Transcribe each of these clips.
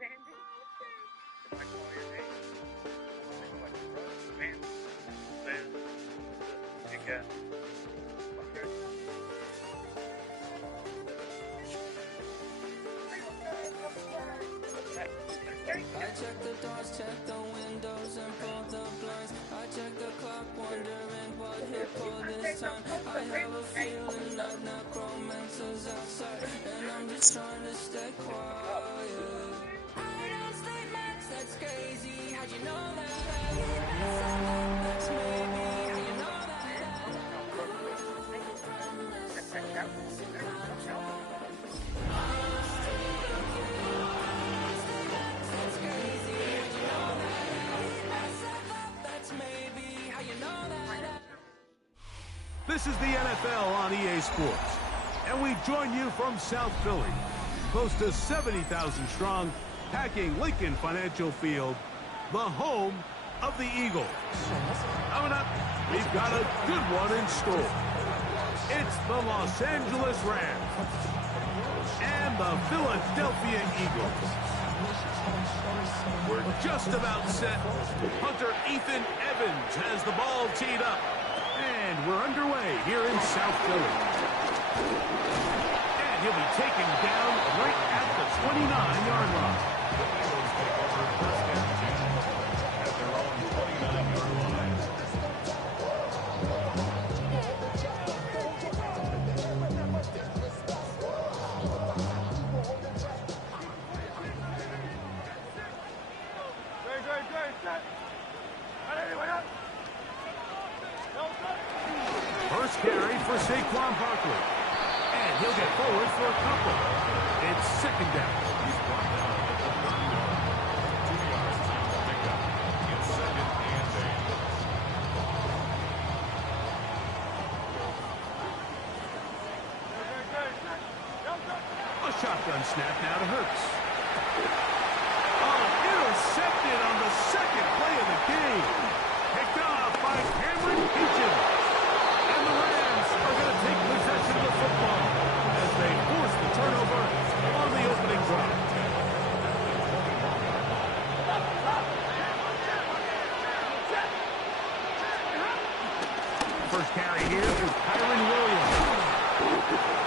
I check the doors, check the windows, and pull the blinds. I check the clock, wondering what hit pull this time. I have a feeling that necromancer's outside, and I'm just trying to stay quiet. I don't sleep much, that's crazy. How'd you know that? That's maybe how you know that. This is the NFL on EA Sports, and we join you from South Philly, close to 70,000 strong, packing Lincoln Financial Field, the home of the Eagles. Coming up, we've got a good one in store. It's the Los Angeles Rams and the Philadelphia Eagles. We're just about set. Hunter Ethan Evans has the ball teed up. And we're underway here in South Philly. And he'll be taken down right at the 29-yard line. First carry for Saquon Barkley. And he'll get forward for a couple. It's second down. He's brought down at the 30-yard line. 2 yards time to pick up. It's second and 8. A shotgun snap now to Hurts. Oh, intercepted on the second play of the game. Picked off by Cameron Hitchens. And the Rams are going to take possession of the football as they force the turnover on the opening drive. First carry here is Kyren Williams.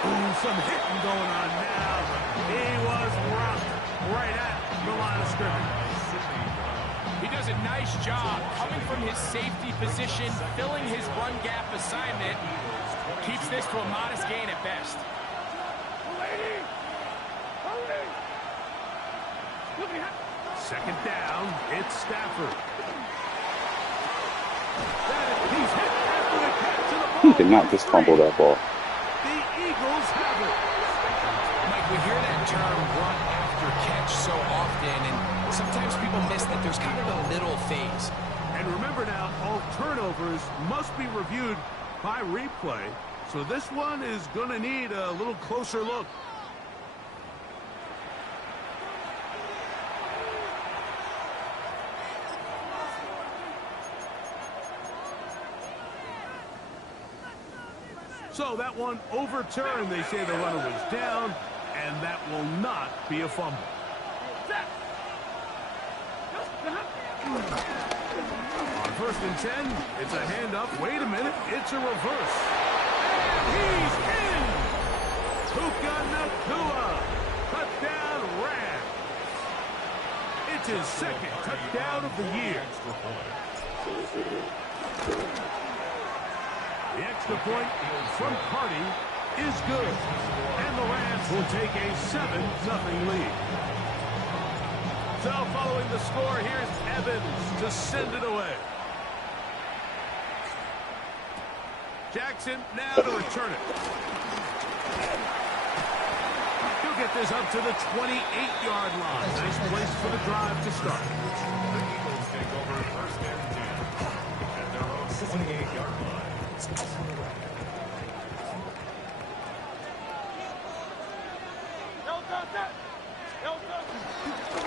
Ooh, some hitting going on now. He was rocked right at the line of scrimmage. He does a nice job coming from his safety position, filling his run gap assignment. Keeps this to a modest gain at best. Second down, it's Stafford. He's hit after the catch of the ball. He did not just fumble that ball. The Eagles have it. Mike, we hear that term run after catch so often, and sometimes people miss that there's kind of a middle phase. And remember now, all turnovers must be reviewed by replay. So this one is going to need a little closer look. So that one overturned. They say the runner was down, and that will not be a fumble. On first and 10, it's a handoff. Wait a minute, it's a reverse. And he's in! Puka Nacua, touchdown Rams. It's his second touchdown of the year. The extra point from Carty is good. And the Rams will take a 7-0 lead. So following the score, here's Evans to send it away. Jackson now to return it. He'll get this up to the 28-yard line. Nice place for the drive to start. The Eagles take over first and 10 at their own 28-yard line.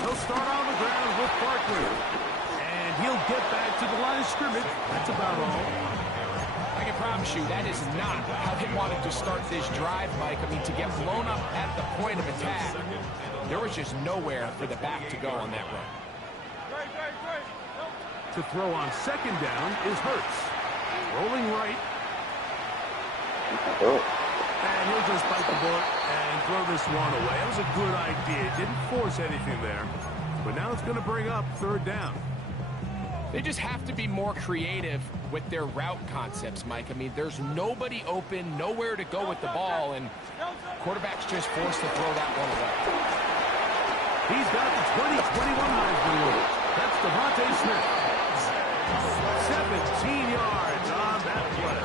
He'll start on the ground with Barkley. And he'll get back to the line of scrimmage. That's about all. I can promise you that is not how he wanted to start this drive, Mike. I mean, to get blown up at the point of attack. There was just nowhere for the back to go on that run. To throw on second down is Hurts. Rolling right. And he'll just bite the bullet and throw this one away. That was a good idea. Didn't force anything there. But now it's going to bring up third down. They just have to be more creative with their route concepts, Mike. I mean, there's nobody open, nowhere to go with the ball, and quarterback's just forced to throw that one away. He's got the 2021 Heisman Award. That's Devontae Smith. 17 yards on that play.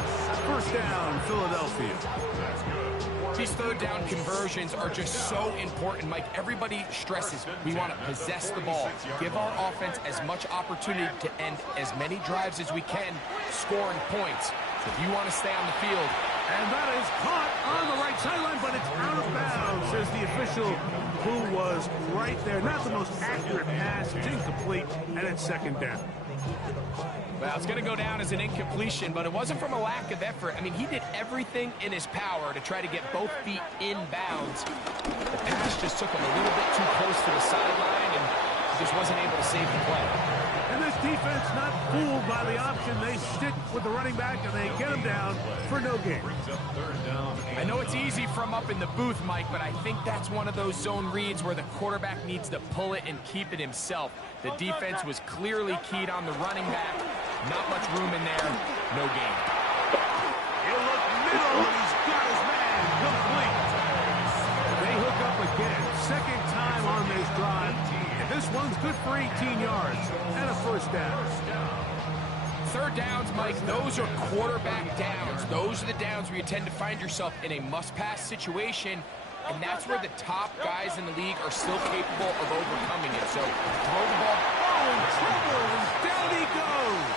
First down, Philadelphia. These third down conversions are just so important, Mike. Everybody stresses we want to possess the ball, give our offense as much opportunity to end as many drives as we can, scoring points. So if you want to stay on the field. And that is caught on the right sideline, but it's out of bounds, says the official who was right there. Not the most accurate pass. It's incomplete, and it's second down. Well, it's going to go down as an incompletion, but it wasn't from a lack of effort. I mean, he did everything in his power to try to get both feet in bounds. The pass just took him a little bit too close to the sideline, and he just wasn't able to save the play. And this defense not fooled by the option. They stick with the running back, and they get him down for no gain. I know it's easy from up in the booth, Mike, but I think that's one of those zone reads where the quarterback needs to pull it and keep it himself. The defense was clearly keyed on the running back. Not much room in there. No gain. He'll look middle, and he's got his man complete. They hook up again. Second time on this drive. And this one's good for 18 yards and a first down. Third downs, Mike, those are quarterback downs. Those are the downs where you tend to find yourself in a must-pass situation, and that's where the top guys in the league are still capable of overcoming it. So, throw the ball. Oh, trouble, and down he goes.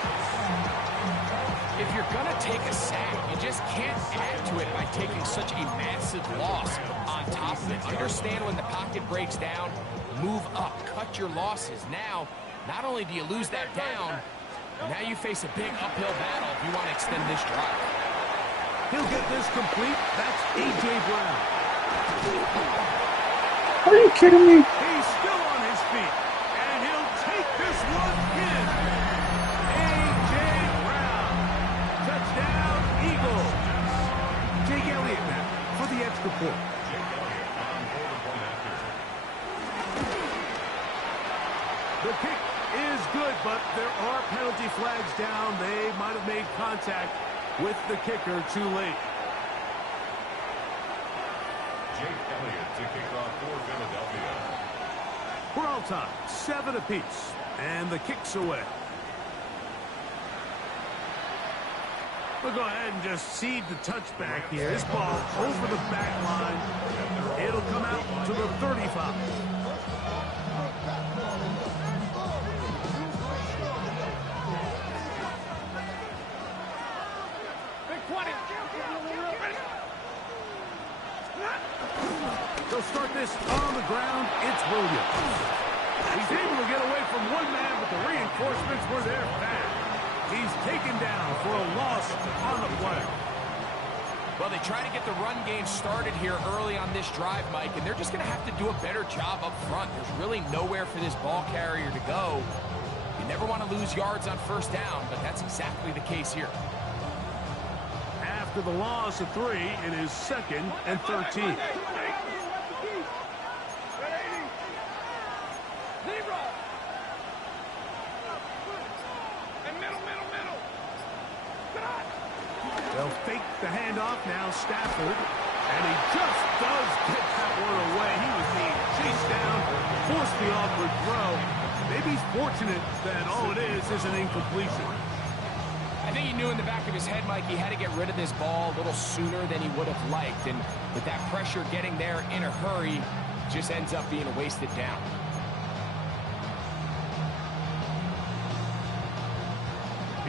If you're going to take a sack, you just can't add to it by taking such a massive loss on top of it. Understand when the pocket breaks down, move up, cut your losses. Now, not only do you lose that down, now you face a big uphill battle if you want to extend this drive. He'll get this complete. That's A.J. Brown. Are you kidding me? He's still on his feet, and he'll take this one in. A.J. Brown. Touchdown, Eagles. Jake Elliott now for the extra point. The kick is good, but there are penalty flags down. They might have made contact with the kicker too late. Jake Elliott to kick off for Philadelphia. We're all tied, 7 apiece, and the kick's away. We'll go ahead and just cede the touchback here. This ball over the back line. It'll come out to the 35. They'll start this on the ground. It's Williams. He's able to get away from one man, but the reinforcements were there fast. He's taken down for a loss on the play. Well, they try to get the run game started here early on this drive, Mike, and they're just going to have to do a better job up front. There's really nowhere for this ball carrier to go. You never want to lose yards on first down, but that's exactly the case here. After the loss of 3, it is 2nd and 13. They'll fake the handoff now, Stafford, and he just does get that one away. He was being chased down, forced the awkward throw. Maybe he's fortunate that all it is an incompletion. I think he knew in the back of his head, Mike, he had to get rid of this ball a little sooner than he would have liked, and with that pressure getting there in a hurry, just ends up being a wasted down.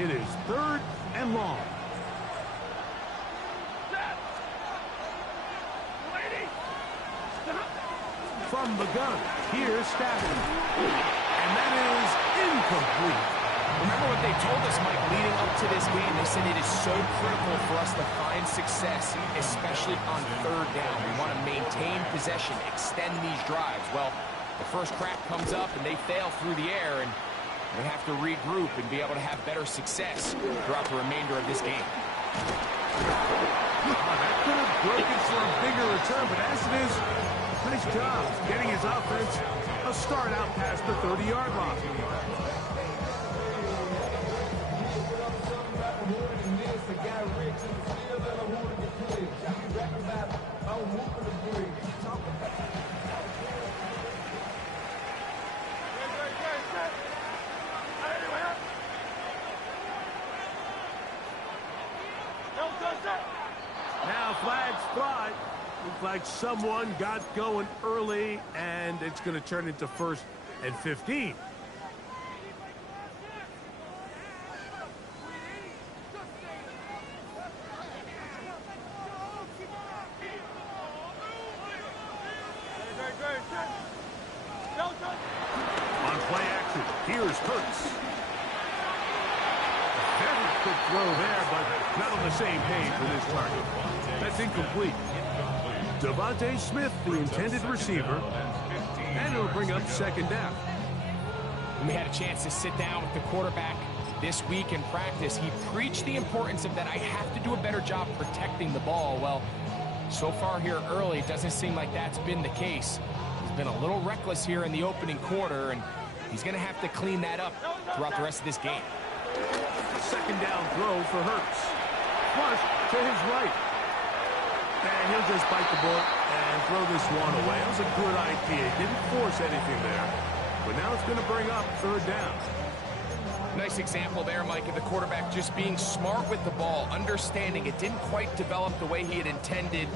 It is 3rd and long. From the gun, here's Stafford. And that is incomplete. Remember what they They told us, Mike, leading up to this game, they said it is so critical for us to find success, especially on third down. We want to maintain possession, extend these drives. Well, the first crack comes up, and they fail through the air, and they have to regroup and be able to have better success throughout the remainder of this game. That could have broken for a bigger return, but as it is, nice job getting his offense a start out past the 30-yard line. Now flags fly. Looks like someone got going early, and it's going to turn into 1st and 15. On play action, here's Hurts. Very quick throw there, but not on the same page with his target. That's incomplete. Devontae Smith, the intended receiver, and it'll bring up 2nd down. We had a chance to sit down with the quarterback this week in practice. He preached the importance of that I have to do a better job protecting the ball. Well, so far here early, it doesn't seem like that's been the case. He's been a little reckless here in the opening quarter, and he's going to have to clean that up throughout the rest of this game. 2nd down throw for Hurts. Flush to his right. And he'll just bite the bullet and throw this one away. It was a good idea. Didn't force anything there. But now it's going to bring up 3rd down. Nice example there, Mike, of the quarterback just being smart with the ball, understanding it didn't quite develop the way he had intended.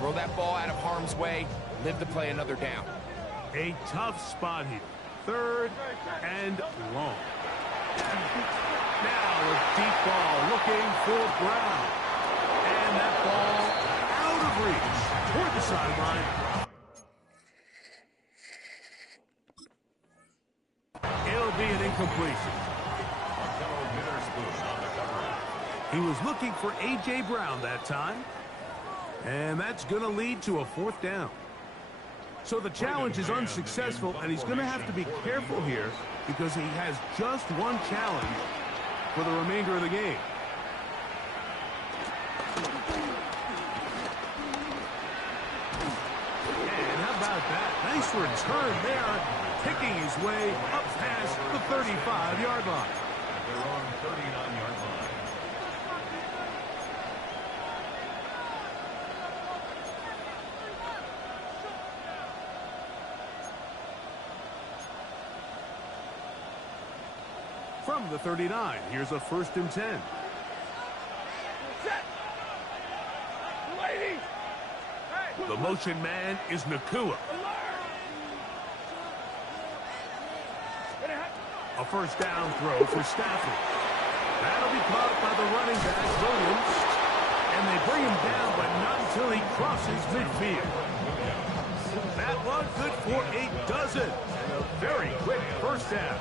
Throw that ball out of harm's way, live to play another down. A tough spot here. 3rd and long. Now a deep ball looking for Brown. And that ball out of reach toward the sideline. It'll be an incompletion. He was looking for A.J. Brown that time. And that's going to lead to a 4th down. So the challenge is unsuccessful, and he's going to have to be careful here because he has just one challenge for the remainder of the game. And how about that? Nice return there, picking his way up past the 35-yard line. They're on 39-yard line. From the 39, here's a 1st and 10. The motion man is Nakua. A 1st down throw for Stafford. That'll be caught by the running back, Williams. And they bring him down, but not until he crosses midfield. That one good for a dozen. And a very quick 1st down.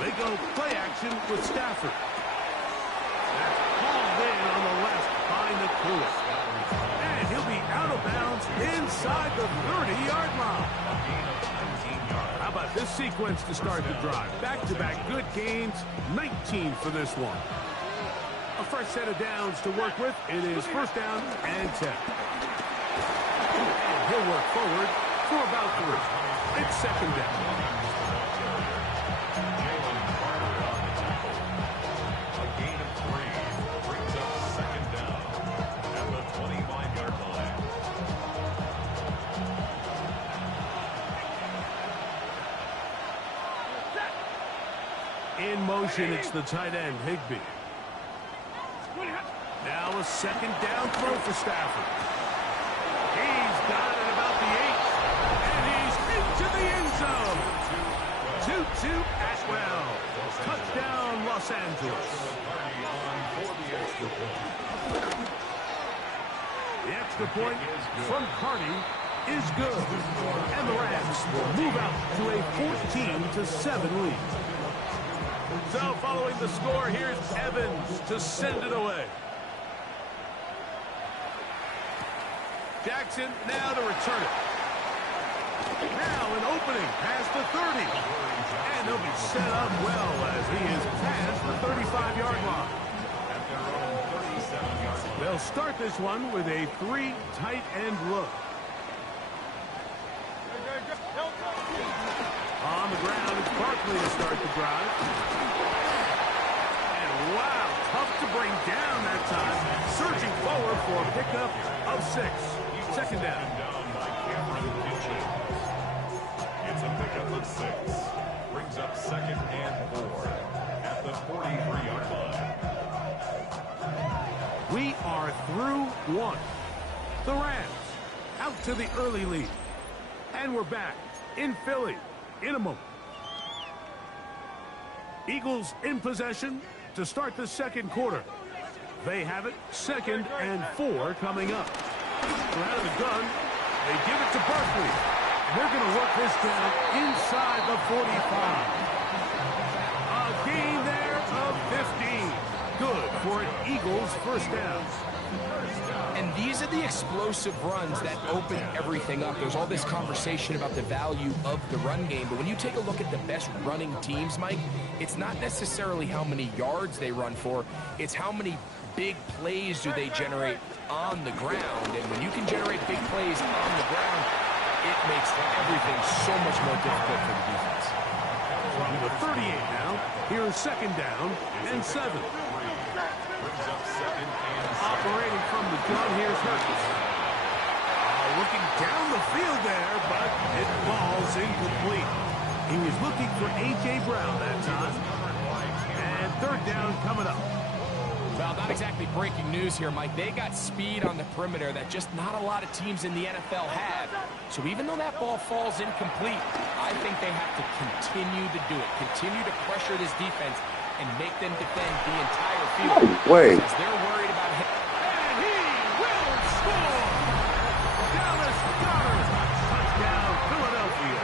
They go play action with Stafford. That's hauled in on the left by Nakua. And he'll be out of bounds inside the 30-yard line. How about this sequence to start the drive? Back-to-back good gains, 19 for this one. A fresh set of downs to work with. It is 1st down and 10. And he'll work forward for about 3. It's 2nd down. In motion, it's the tight end, Higbee. Now a 2nd down throw for Stafford. He's got it about the 8. And he's into the end zone. Tutu Atwell. Touchdown, Los Angeles. The extra point from Carty. is good. And the Rams will move out to a 14-7 lead. So following the score, here's Evans to send it away. Jackson now to return it. Now an opening past the 30. And he'll be set up well as he is past the 35-yard line. They'll start this one with a 3 tight end look. On the ground, it's Barkley to start the drive. And wow, tough to bring down that time. Searching forward for a pickup of 6. Second down. It's a pickup of 6. Brings up 2nd and 4 at the 43-yard line. We are through 1. The Rams out to the early lead. And we're back in Philly in a moment. Eagles in possession to start the second quarter. They have it 2nd and 4 coming up. They're out of the gun. They give it to Barkley. They're going to work this down inside the 45. A gain there of 15. Good for an Eagles first down. And these are the explosive runs that open everything up. There's all this conversation about the value of the run game, but when you take a look at the best running teams, Mike, it's not necessarily how many yards they run for, it's how many big plays do they generate on the ground. And when you can generate big plays on the ground, it makes everything so much more difficult for the defense. From the 38 now, here's 2nd down and 7. Operating from the gun, here's Hurts. Looking down the field there, but it falls incomplete. He was looking for A.J. Brown that time. And 3rd down coming up. Well, not exactly breaking news here, Mike. They got speed on the perimeter that just not a lot of teams in the NFL have. So even though that ball falls incomplete, I think they have to continue to do it. Continue to pressure this defense and make them defend the entire field. Because they're worried about him. And he will score! Dallas Goedert! Touchdown, Philadelphia.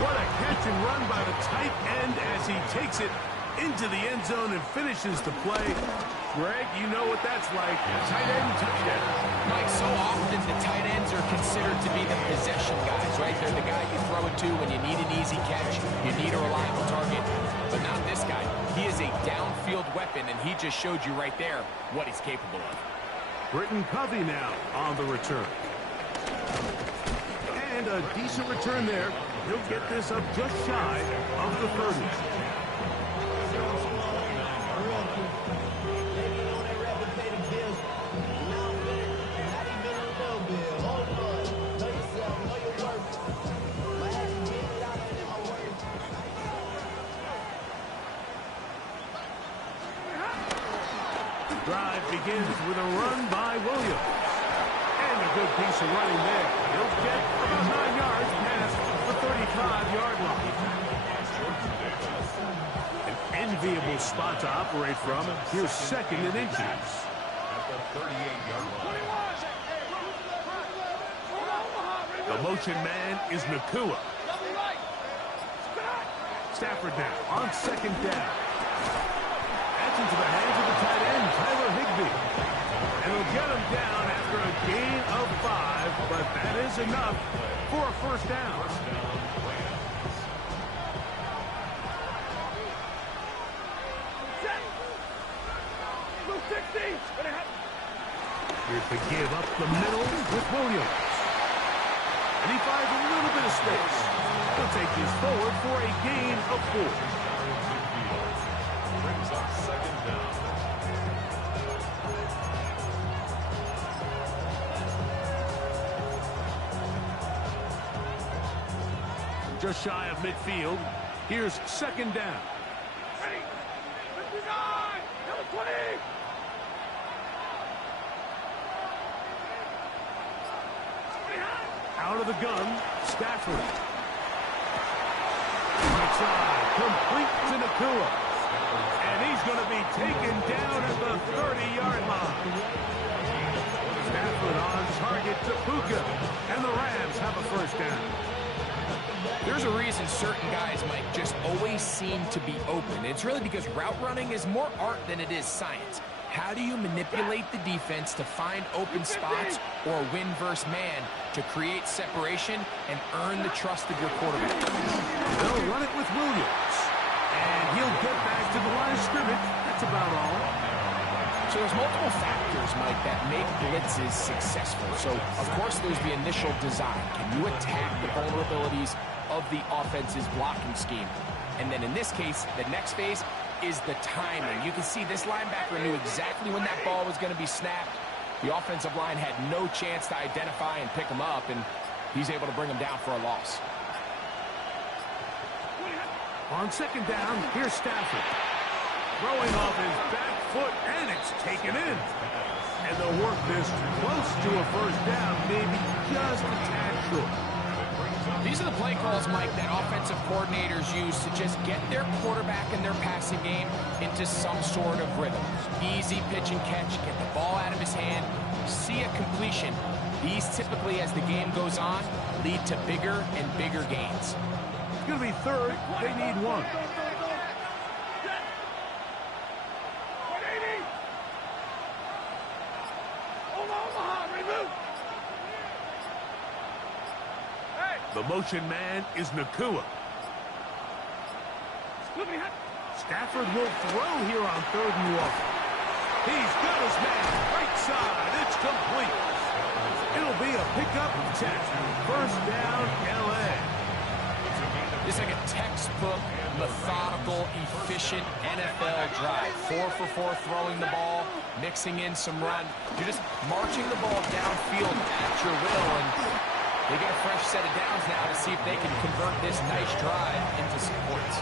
What a catch and run by the tight end as he takes it into the end zone and finishes the play. Greg, you know what that's like. Tight end touchdown. Mike, so often the tight ends are considered to be the possession guys, right? They're the guy you throw it to when you need an easy catch, you need a reliable target, but not this guy. He is a downfield weapon, and he just showed you right there what he's capable of. Britton Covey now on the return. And a decent return there. He'll get this up just shy of the 30. Drive begins with a run by Williams. And a good piece of running there. He'll get about 9 yards past the 35-yard line. An enviable spot to operate from. Here's 2nd and inches. At the 38-yard line. The motion man is Nacua. Stafford now on 2nd down. Into the hands of the tight end, Tyler Higbee. And he'll get him down after a gain of 5, but that is enough for a first down. Here's to give up the middle with Williams. And he finds a little bit of space. He'll take this forward for a gain of 4. Brings up 2nd down. Just shy of midfield. Here's 2nd down. Ready. 59. Number 20. Out of the gun, Stafford. Right side, complete to Nacua. And he's going to be taken down at the 30-yard line. Stafford on target to Puka, and the Rams have a first down. There's a reason certain guys, Mike, just always seem to be open. It's really because route running is more art than it is science. How do you manipulate the defense to find open spots or win versus man to create separation and earn the trust of your quarterback? They'll run it with Williams, and he'll get back to the line of scrimmage. That's about all. So there's multiple factors, Mike, that make blitzes successful. So, of course, there's the initial design. Can you attack the vulnerabilities of the offense's blocking scheme? And then in this case, the next phase is the timing. You can see this linebacker knew exactly when that ball was going to be snapped. The offensive line had no chance to identify and pick him up, and he's able to bring him down for a loss. On second down, here's Stafford. Throwing off his back foot, and it's taken in. And the work this close to a first down, maybe just a tad short. These are the play calls, Mike, that offensive coordinators use to just get their quarterback and their passing game into some sort of rhythm. Easy pitch and catch, get the ball out of his hand, see a completion. These typically, as the game goes on, lead to bigger and bigger gains. It's going to be third. They need one. The motion man is Nacua. Stafford will throw here on third and one. He's got his man right side. It's complete. It'll be a pickup of 10. First down, L.A. It's like a textbook, methodical, efficient NFL drive. 4 for 4 throwing the ball, mixing in some run. You're just marching the ball downfield at your will, and they get a fresh set of downs now to see if they can convert this nice drive into some points.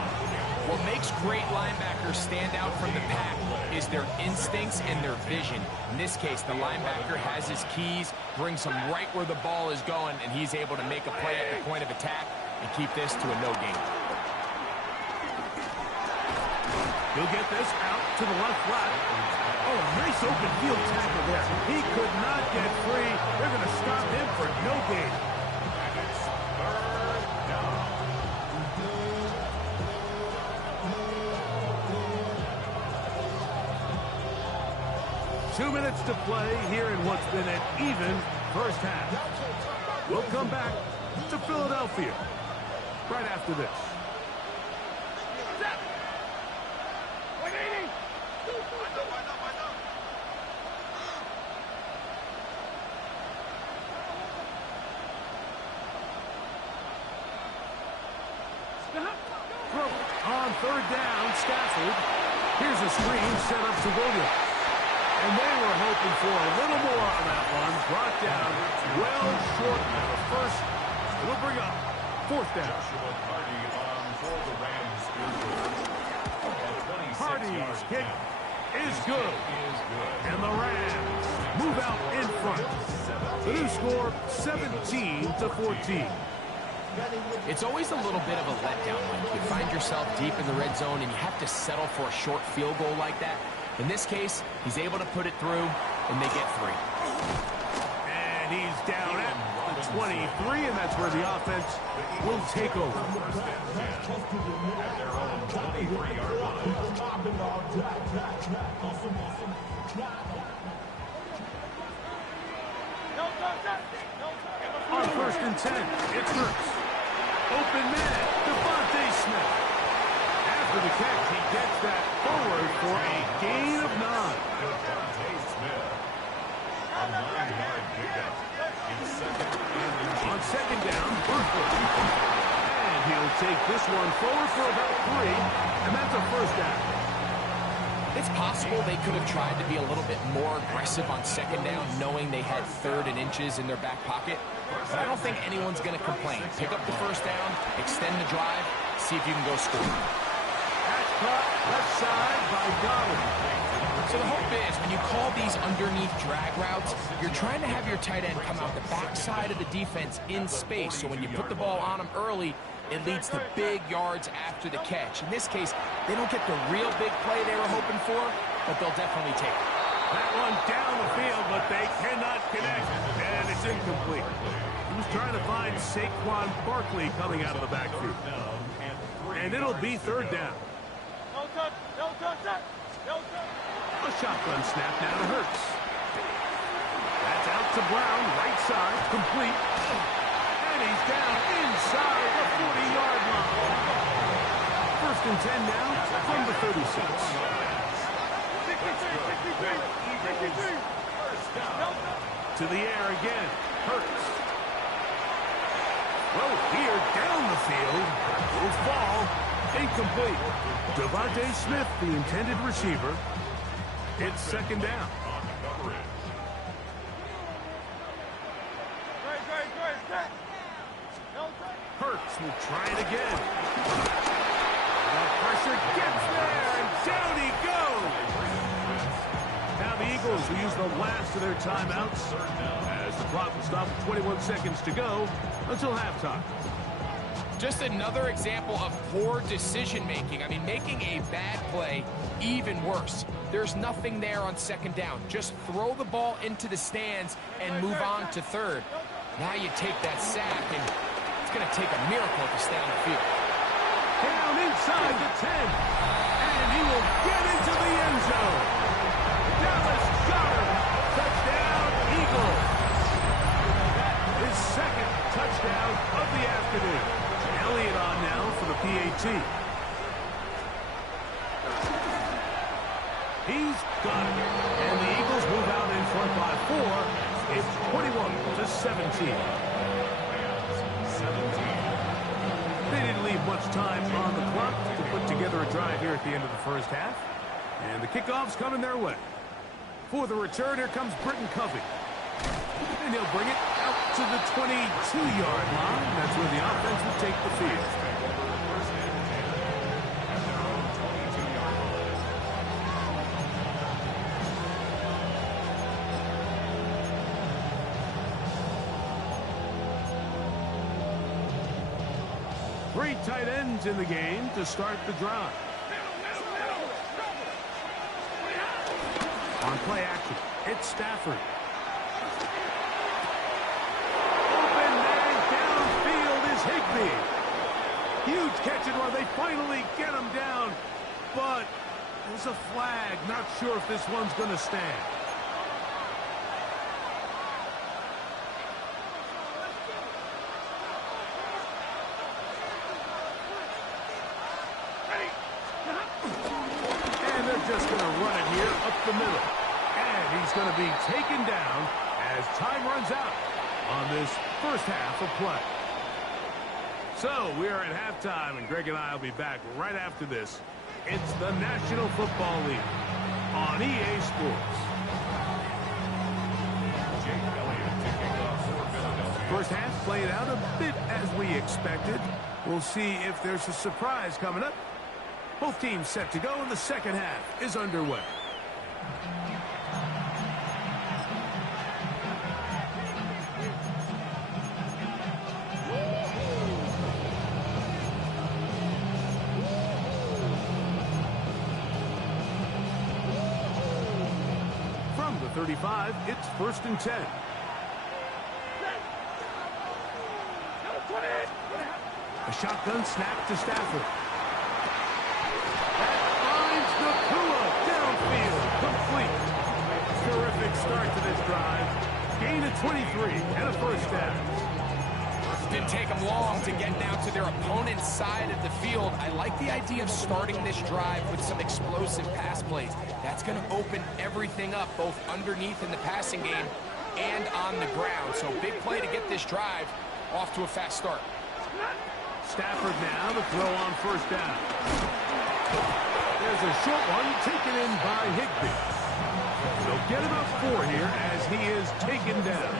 What makes great linebackers stand out from the pack is their instincts and their vision. In this case, the linebacker has his keys, brings him right where the ball is going, and he's able to make a play at the point of attack and keep this to a no gain. He'll get this out to the left flat. Oh, nice open field tackle there. He could not get free. They're going to stop him for no gain. 2 minutes to play here in what's been an even first half. We'll come back to Philadelphia right after this. On third down, Stafford. Here's a screen set up to Williams. And they were hoping for a little more on that one. Brought down well short of the first. It'll bring up fourth down. Hardy's kick is good. And the Rams move out in front. The new score, 17-14. It's always a little bit of a letdown when you find yourself deep in the red zone and you have to settle for a short field goal like that. In this case, he's able to put it through, and they get 3. And he's down at the 23, and that's where the offense will take over. On first and 10, it's Hurts. Open man, Devontae Smith. After the catch, he gets that forward for a gain of 9. Devontae Smith. A 9-yard pickup. On second down, Burford. And he'll take this one forward for about 3, and that's a first down. It's possible they could have tried to be a little bit more aggressive on second down, knowing they had 3rd and inches in their back pocket. But I don't think anyone's going to complain. Pick up the first down, extend the drive, see if you can go score. That's caught left side by Goddard. So the hope is when you call these underneath drag routes, you're trying to have your tight end come out the backside of the defense in space. So when you put the ball on him early, it leads to big yards after the catch. In this case, they don't get the real big play they were hoping for, but they'll definitely take it. That one down the field, but they cannot connect, and it's incomplete. He was trying to find Saquon Barkley coming out of the backfield. And it'll be third down. A shotgun snap now to Hurts. That's out to Brown, right side, complete. And he's down inside the 40-yard line. First and 10 now from the 36. To the air again. Hurts. Well, here down the field. Will fall. Incomplete. Devontae Smith, the intended receiver. It's second down. Hurts will try it again. That pressure gets there, and down he goes. Now the Eagles will use the last of their timeouts as the clock will stop with 21 seconds to go until halftime. Just another example of poor decision-making. I mean, making a bad play even worse. There's nothing there on second down. Just throw the ball into the stands and move on to third. Now you take that sack, and it's going to take a miracle to stay on the field. Down inside the 10, and he will get into the end zone. Dallas Goedert, touchdown, Eagles. His second touchdown of the afternoon. Elliott on now for the PAT. He's got it, and the Eagles move out in front by 4. It's 21-17. They didn't leave much time on the clock to put together a drive here at the end of the first half. And the kickoff's coming their way. For the return, here comes Britton Covey. And he'll bring it out to the 22-yard line. That's where the offense will take the field. Three tight ends in the game to start the drive. On play action, it's Stafford. Open man downfield is Higbee. Huge catch it where they finally get him down. But there's a flag. Not sure if this one's going to stand. Just going to run it here up the middle. And he's going to be taken down as time runs out on this first half of play. So we are at halftime, and Greg and I will be back right after this. It's the National Football League on EA Sports. First half played out a bit as we expected. We'll see if there's a surprise coming up. Both teams set to go, and the second half is underway. From the 35, it's first and 10. A shotgun snap to Stafford. Terrific start to this drive. Gain of 23 and a first down. Didn't take them long to get down to their opponent's side of the field. I like the idea of starting this drive with some explosive pass plays. That's going to open everything up, both underneath in the passing game and on the ground. So big play to get this drive off to a fast start. Stafford now to throw on first down. There's a short one taken in by Higbee. They'll get about 4 here as he is taken down.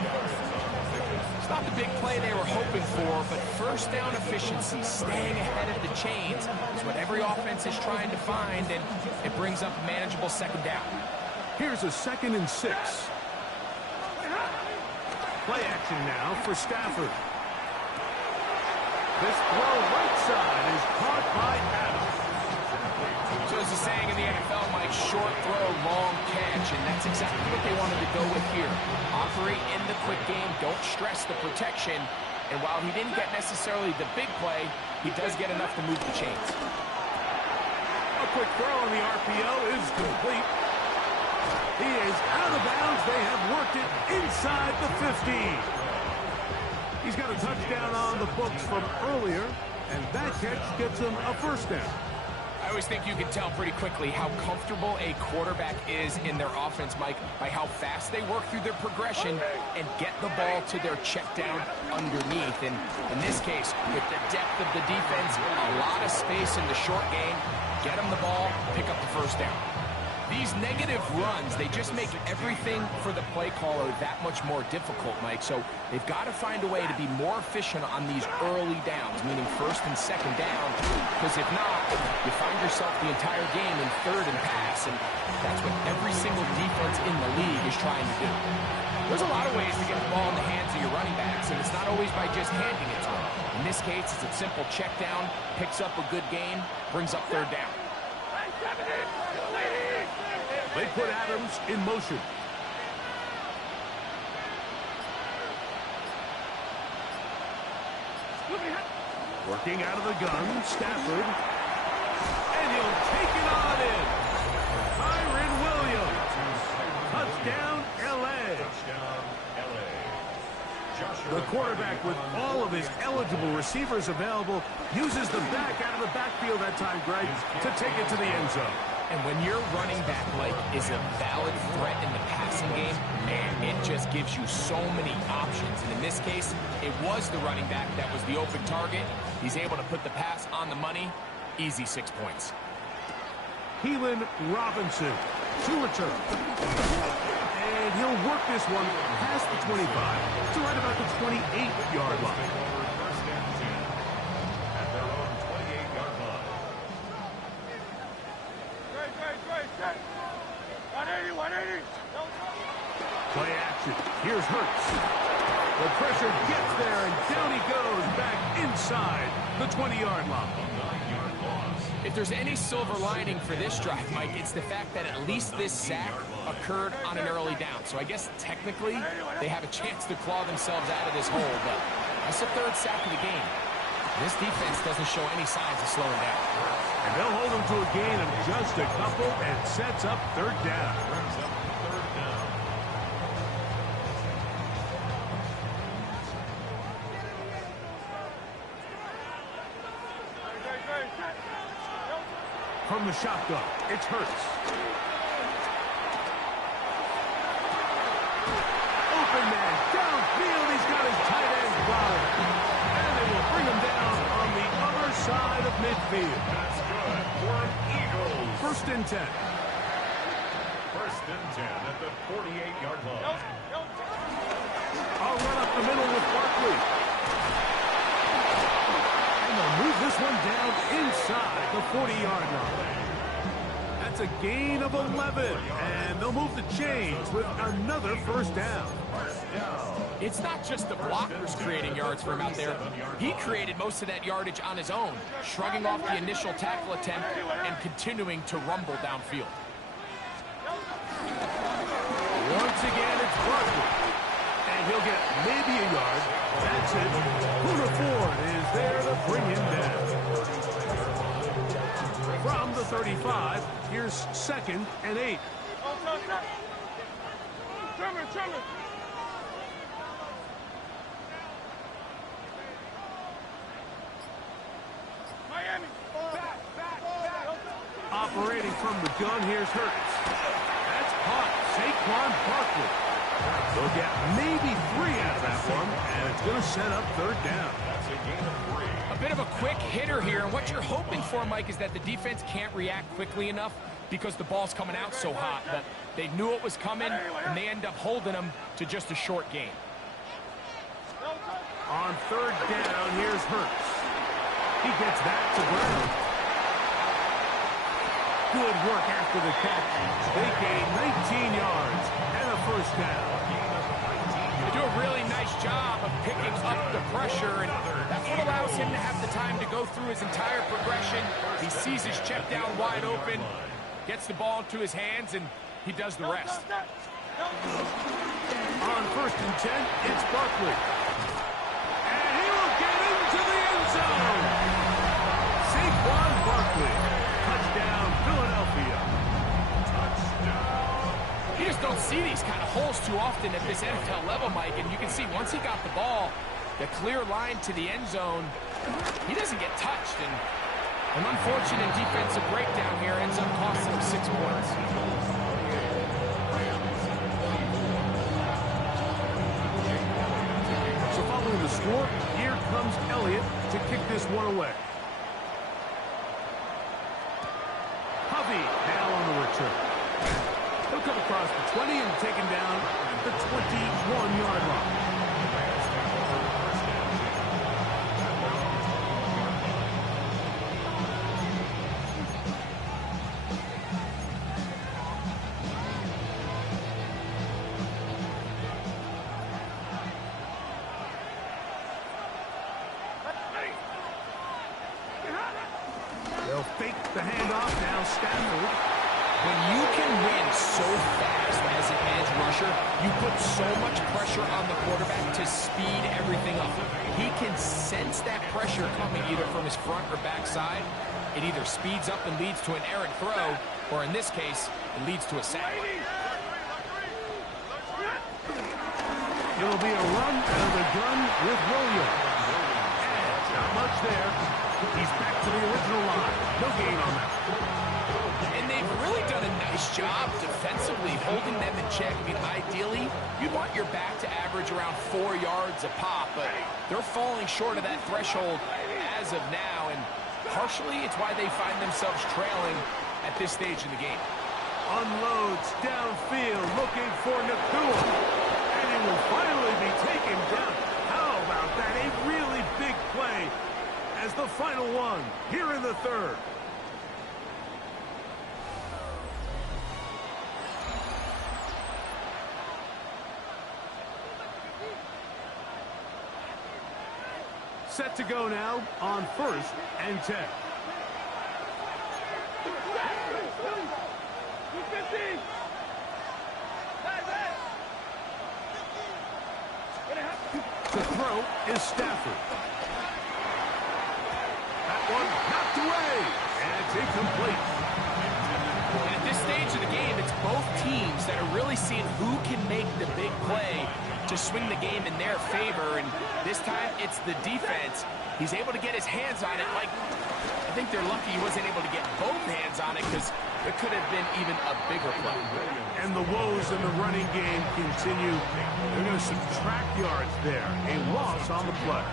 It's not the big play they were hoping for, but first down efficiency, staying ahead of the chains, is what every offense is trying to find, and it brings up a manageable second down. Here's a 2nd and 6. Play action now for Stafford. This throw right side is caught by Adams. So there's a saying in the NFL, Mike, short throw, long catch, and that's exactly what they wanted to go with here. Operate in the quick game, don't stress the protection, and while he didn't get necessarily the big play, he does get enough to move the chains. A quick throw on the RPO is complete. He is out of bounds. They have worked it inside the 15. He's got a touchdown on the books from earlier, and that catch gets him a first down. I always think you can tell pretty quickly how comfortable a quarterback is in their offense, Mike, by how fast they work through their progression and get the ball to their check down underneath. And in this case, with the depth of the defense, a lot of space in the short game, get them the ball, pick up the first down. These negative runs, they just make everything for the play caller that much more difficult, Mike. So they've got to find a way to be more efficient on these early downs, meaning first and second down, because if not, you find yourself the entire game in third and pass, and that's what every single defense in the league is trying to do. There's a lot of ways to get the ball in the hands of your running backs, and it's not always by just handing it to them. In this case, it's a simple check down, picks up a good gain, brings up third down. They put Adams in motion. Working out of the gun, Stafford. And he'll take it on in. Kyren Williams. Touchdown, L.A. The quarterback, with all of his eligible receivers available, uses the back out of the backfield that time, Greg, to take it to the end zone. And when your running back, Mike, is a valid threat in the passing game, man, it just gives you so many options. And in this case, it was the running back that was the open target. He's able to put the pass on the money. Easy 6 points. Keelan Robinson to return. And he'll work this one past the 25 to right about the 28-yard line. First and 10 at their own 28-yard line. Play action. Here's Hurts. The pressure gets there, and down he goes back inside the 20-yard line. If there's any silver lining for this drive, Mike, it's the fact that at least this sack occurred on an early down. So I guess technically they have a chance to claw themselves out of this hole, but that's the third sack of the game. This defense doesn't show any signs of slowing down. And they'll hold him to a gain of just a couple and sets up third down. From the shotgun, it's Hurts. Open man, downfield, he's got his tight end covered. And they will bring him down on the other side of midfield. That's good for Eagles. First and 10. First and 10 at the 48-yard line. I'll run up the middle with Barkley. And they'll move this one down inside the 40-yard line. That's a gain of 11. And they'll move the chains with another first down. It's not just the blockers creating yards for him out there. He created most of that yardage on his own, shrugging off the initial tackle attempt and continuing to rumble downfield. Once again, it's Barkley. And he'll get maybe a yard. That's it. Poona Ford is there to bring him down. From the 35, here's second and 8. Operating from the gun, here's Hurts. That's caught. Saquon Barkley. They'll get maybe 3 out of that one, and it's going to set up third down. That's a gain of 3. A bit of a quick hitter here, and what you're hoping for, Mike, is that the defense can't react quickly enough because the ball's coming out so hot. But they knew it was coming, and they end up holding them to just a short gain. On third down, here's Hurts. He gets that to ground. Good work after the catch. They gain 19 yards and a first down. They do a really nice job of picking up the pressure, and that's what allows him to have the time to go through his entire progression. He sees his check down wide open, gets the ball into his hands, and he does the rest. On 1st and 10, it's Barkley. And he will get into the end zone. Saquon Barkley. Touchdown, Philadelphia. You just don't see these kind of holes too often at this NFL level, Mike, and you can see once he got the ball, the clear line to the end zone, he doesn't get touched, and an unfortunate defensive breakdown here ends up costing him 6 points. So following the score, here comes Elliott to kick this one away. Hovey now on the return. He'll come across the 20 and taken down at the 21-yard line. They'll fake the handoff now. Stafford. When you can win so fast as an edge rusher, you put so much pressure on the quarterback to speed everything up. He can sense that pressure coming either from his front or back side. It either speeds up and leads to an errant throw, or in this case, it leads to a sack. It'll be a run out of the gun with Williams. And not much there. He's back to the original line. No gain on that. And they've really done a nice job defensively holding them in check. I mean, ideally, you'd want your back to average around 4 yards a pop, but they're falling short of that threshold as of now, and partially it's why they find themselves trailing at this stage in the game. Unloads downfield looking for Nacua. And he will finally be taken down. How about that? A really big play as the final one here in the 3rd. Set to go now on 1st and 10. The throw is Stafford. That one knocked away, and it's incomplete. And at this stage of the game, it's both teams that are really seeing who can make the big play to swing the game in their favor, and this time it's the defense. He's able to get his hands on it. Like, I think they're lucky he wasn't able to get both hands on it, because it could have been even a bigger play. And the woes in the running game continue. They're going to subtract yards there. A loss on the play.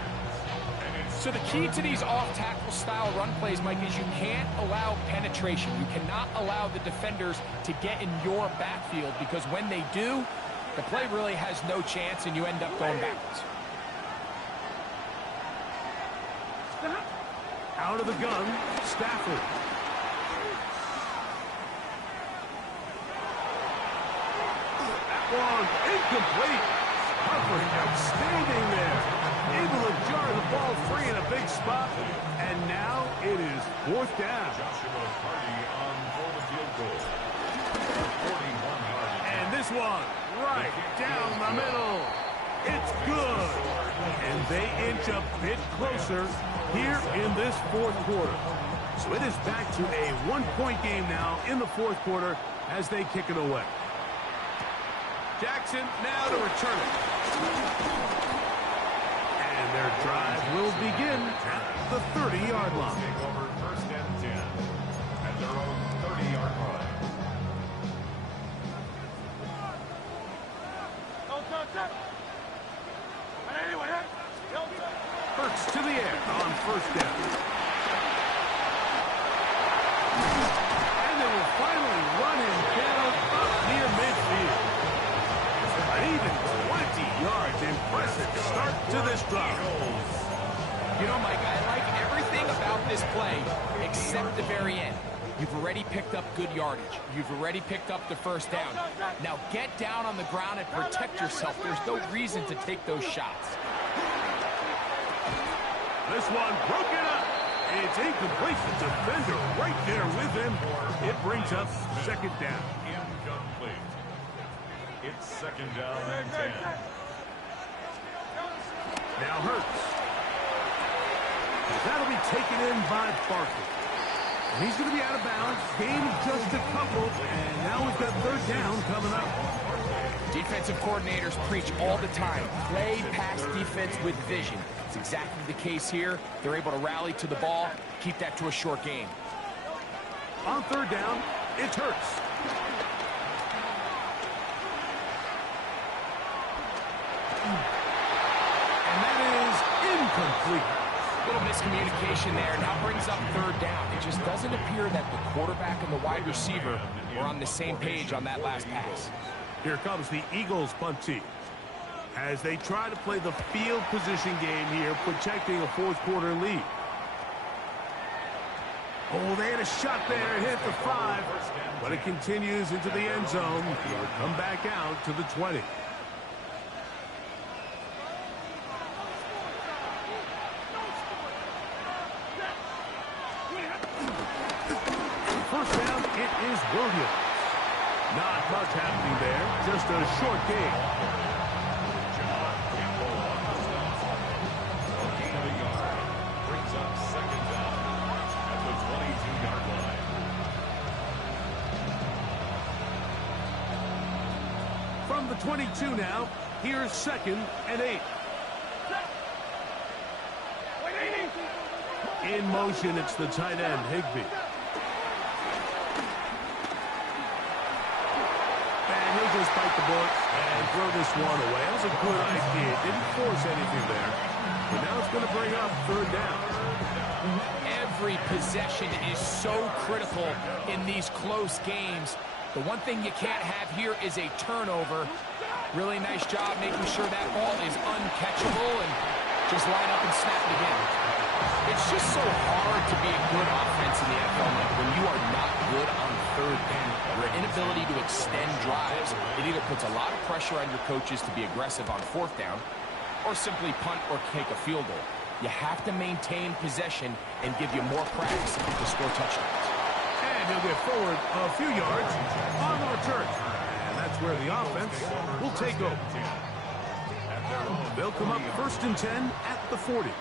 So the key to these off-tackle style run plays, Mike, is you can't allow penetration. You cannot allow the defenders to get in your backfield, because when they do, the play really has no chance, and you end up going backwards. Out of the gun, Stafford. That one incomplete. Covering outstanding there. Able to jar the ball free in a big spot. And now it is 4th down. Joshua Hardy on for the field goal. 41 And this one right down the middle. It's good. And they inch a bit closer here in this 4th quarter. So it is back to a 1-point game now in the 4th quarter as they kick it away. Jackson now to return it. And their drive will begin at the 30-yard line. Take over 1st and 10 at their own 30-yard line. Hurts to the air on 1st down. And they will finally run him down up near midfield. An even 20 yards. Impressive start to this drive. You know, Mike, I like everything about this play except the very end. You've already picked up good yardage. You've already picked up the 1st down. Now get down on the ground and protect yourself. There's no reason to take those shots. This one broken up. It's incomplete. The defender right there with him. It brings up second down. Incomplete. It's second down and 10. Now Hurts. That'll be taken in by Barkley. And he's going to be out of bounds. Gain of just a couple. And now we've got third down coming up. Defensive coordinators preach all the time, play pass defense with vision. It's exactly the case here. They're able to rally to the ball, keep that to a short game. On third down, it's Hurts. And that is incomplete. Little miscommunication there. Now brings up third down. It just doesn't appear that the quarterback and the wide receiver are on the same page on that last pass. Here comes the Eagles punt team as they try to play the field position game here, protecting a fourth quarter lead. Oh, they had a shot there, hit the 5, but it continues into the end zone. It'll come back out to the 20. First down, it is Williams. Not much happening there, just a short game. Brings up second down at the 22-yard line. From the 22 now, here's second and 8. In motion, it's the tight end, Higbee. He'll just bite the bullet and throw this one away. That was a good idea. Didn't force anything there. But now it's going to bring up third down. Every possession is so critical in these close games. The one thing you can't have here is a turnover. Really nice job making sure that ball is uncatchable and just line up and snap it again. It's just so hard to be a good offense in the NFL when you are not good on third down. Your inability to extend drives, it either puts a lot of pressure on your coaches to be aggressive on fourth down or simply punt or take a field goal. You have to maintain possession and give you more practice to score touchdowns. And he'll get forward a few yards on the return. And that's where the offense will take over. They'll come up first and 10 at the 40.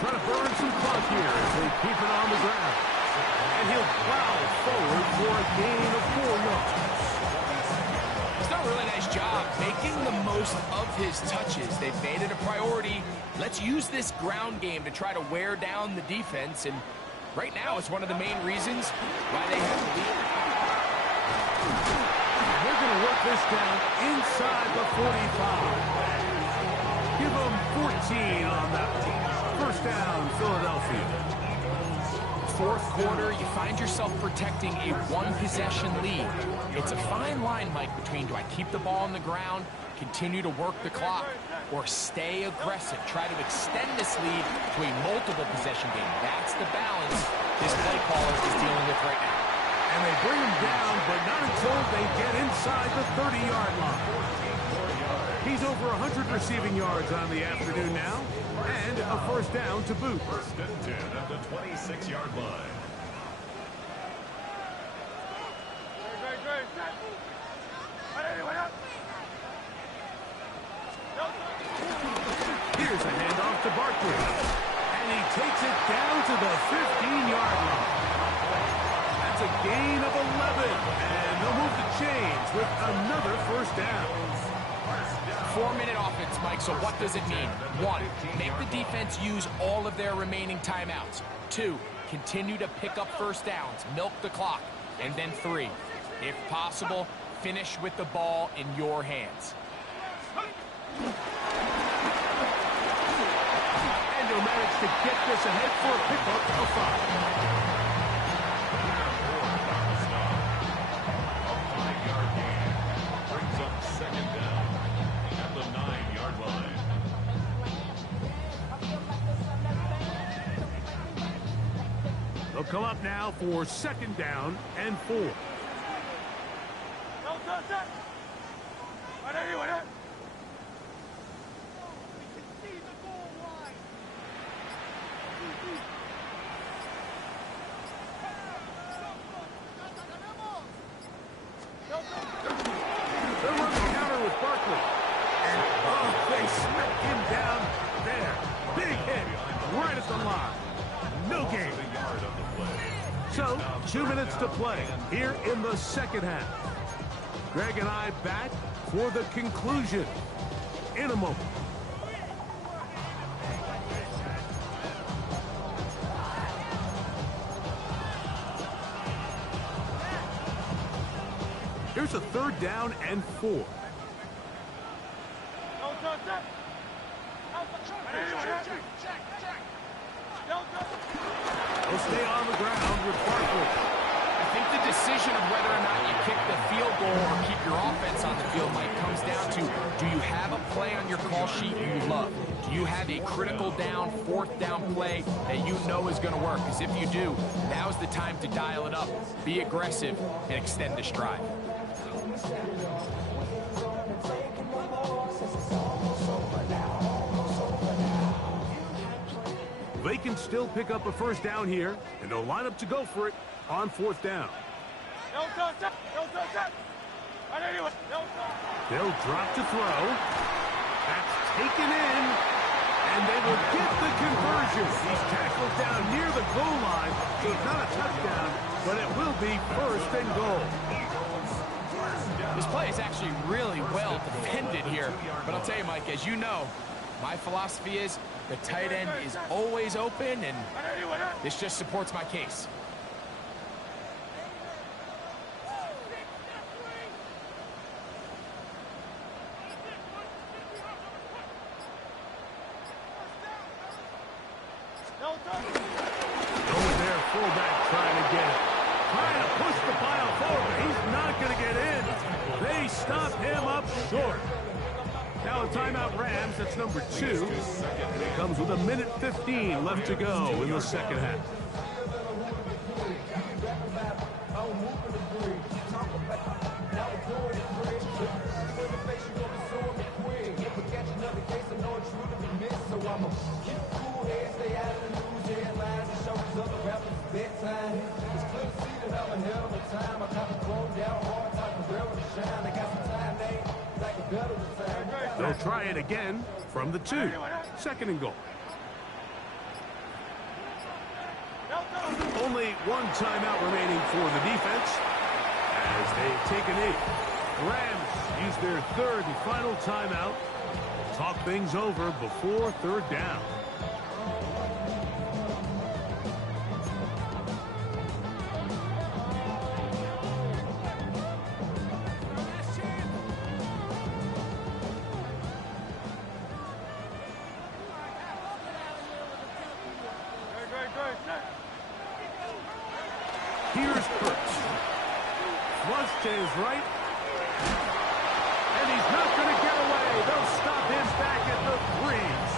Trying to burn some clock here as they keep it on the ground. And he'll plow forward for a gain of 4 yards. He's done a really nice job making the most of his touches. They've made it a priority. Let's use this ground game to try to wear down the defense. And right now, it's one of the main reasons why they have the lead. They're going to work this down inside the 45. Give them 14 on that one. First down, Philadelphia. Fourth quarter, you find yourself protecting a one-possession lead. It's a fine line, Mike, between do I keep the ball on the ground, continue to work the clock, or stay aggressive, try to extend this lead to a multiple possession game. That's the balance this play caller is dealing with right now. And they bring him down, but not until they get inside the 30-yard line. He's over 100 receiving yards on the afternoon now, and a first down to boot. First and 10 at the 26-yard line. Here's a handoff to Barkley, and he takes it down to the 15-yard line. That's a gain of 11, and they'll move the chains with another first down. 4-minute offense, Mike, so what does it mean? 1, make the defense use all of their remaining timeouts. 2, continue to pick up first downs, milk the clock. And then 3, if possible, finish with the ball in your hands. And he'll manage to get this ahead for a pickup of 5. They'll come up now for second down and 4. They'll run the counter with Barkley. And, oh, they smack him down there. Big hit right at the line. No game. So, 2 minutes to play here in the second half. Greg and I back for the conclusion in a moment. Here's a 3rd down and 4. They'll stay on the ground with Barkley. I think the decision of whether or not you kick the field goal or keep your offense on the field, Mike, comes down to, do you have a play on your call sheet you love? Do you have a critical down, 4th down play that you know is going to work? Because if you do, now's the time to dial it up, be aggressive, and extend this drive. They can still pick up a 1st down here, and they'll line up to go for it on 4th down. They'll drop to throw. That's taken in, and they will get the conversion. He's tackled down near the goal line, so it's not a touchdown, but it will be 1st and goal. This play is actually really well defended here, but I'll tell you, Mike, as you know, my philosophy is the tight end is always open, and this just supports my case. Over there, fullback trying to get it. Trying to push the pile forward. He's not going to get in. They stop him up short. Now a timeout Rams, that's number 2. And it comes with 1:15 left to go in the second half. They'll try it again from the 2. 2nd and goal. Only 1 timeout remaining for the defense as they take a knee. Rams use their 3rd and final timeout. Talk things over before 3rd down. Here's Kurtz. Flush to his right. And he's not going to get away. They'll stop him back at the 3s.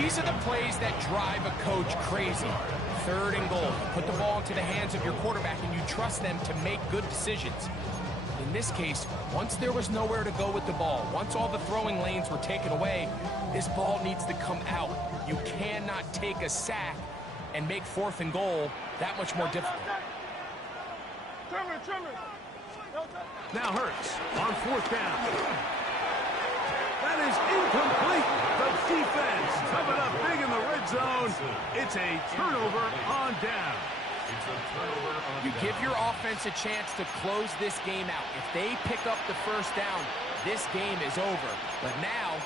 These are the plays that drive a coach crazy. 3rd and goal. Put the ball into the hands of your quarterback and you trust them to make good decisions. In this case, once there was nowhere to go with the ball, once all the throwing lanes were taken away, this ball needs to come out. You cannot take a sack and make 4th and goal that much more difficult. Now Hurts on 4th down. That is incomplete. The defense coming up big in the red zone. It's a turnover on down. You give your offense a chance to close this game out. If they pick up the 1st down, this game is over. But now,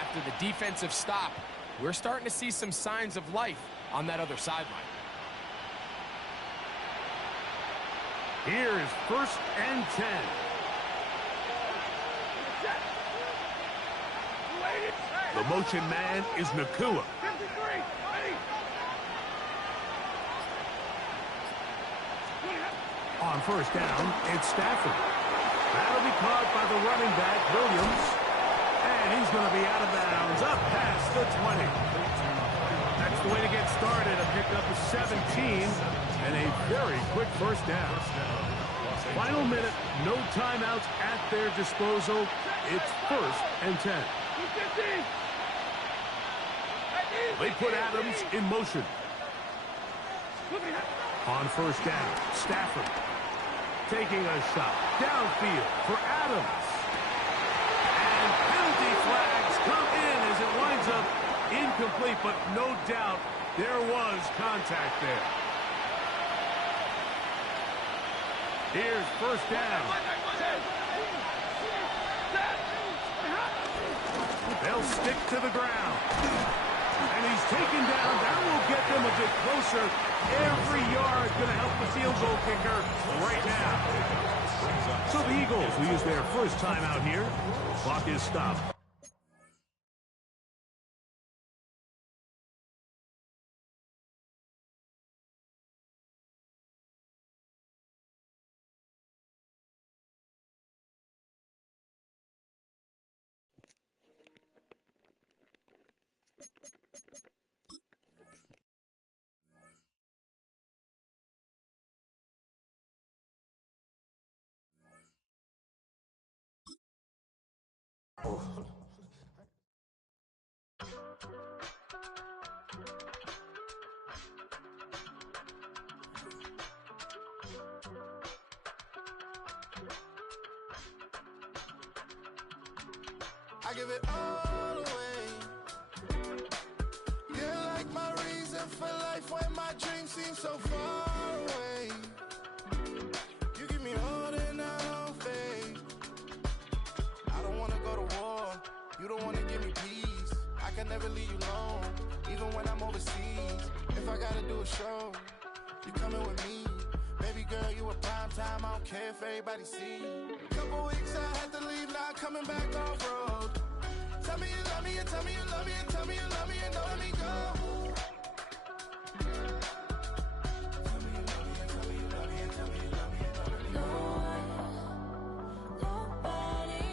after the defensive stop, we're starting to see some signs of life on that other sideline. Here is 1st and 10. The motion man is Nacua. On 1st down, it's Stafford. That'll be caught by the running back, Williams. And he's going to be out of bounds, up past the 20. That's the way to get started. A pickup of 17 and a very quick 1st down. Final minute, no timeouts at their disposal. It's 1st and 10. They put Adams in motion. On 1st down, Stafford taking a shot downfield for Adams. Here's first down. They'll stick to the ground. And he's taken down. That will get them a bit closer. Every yard going to help the field goal kicker right now. So the Eagles will use their first time out here. Clock is stopped. I give it all away. You're like my reason for life when my dreams seem so far away. You give me all that I don't fade. I don't wanna go to war. You don't wanna give me peace. I can never leave you alone, even when I'm overseas. If I gotta do a show, you coming with me. Baby girl, you a prime time. I don't care if everybody see. Couple weeks I had to leave, now coming back off road. Tell me you love me, and tell me you love me, and tell me you love me, and don't let me go. Tell me you love me, and tell me you love me, and tell me you love me, and don't let me go. Nobody,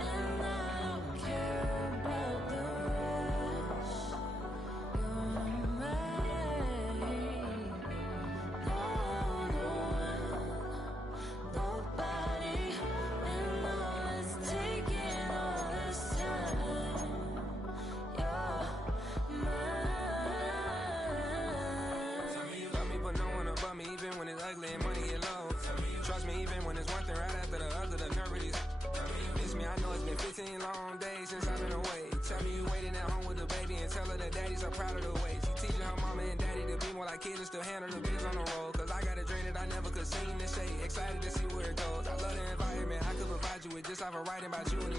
and I don't care about the rest. You're mine. Nobody, and all is taking all this time. You're mine. Tell me you love me, but no one above me, even when it's ugly and money get low. Trust me, even when it's one thing right after the other, the nerve is. Miss me, I know it's been 15 long days since I've been away. Tell me you waiting at home with the baby and tell her that daddy's so proud of the way. She teaching her mama and daddy to be more like kids and still handle the biz on the road. Cause I got a dream that I never could sing and say. Excited to see where it goes. I love the environment I could provide you with just off of writing about you and these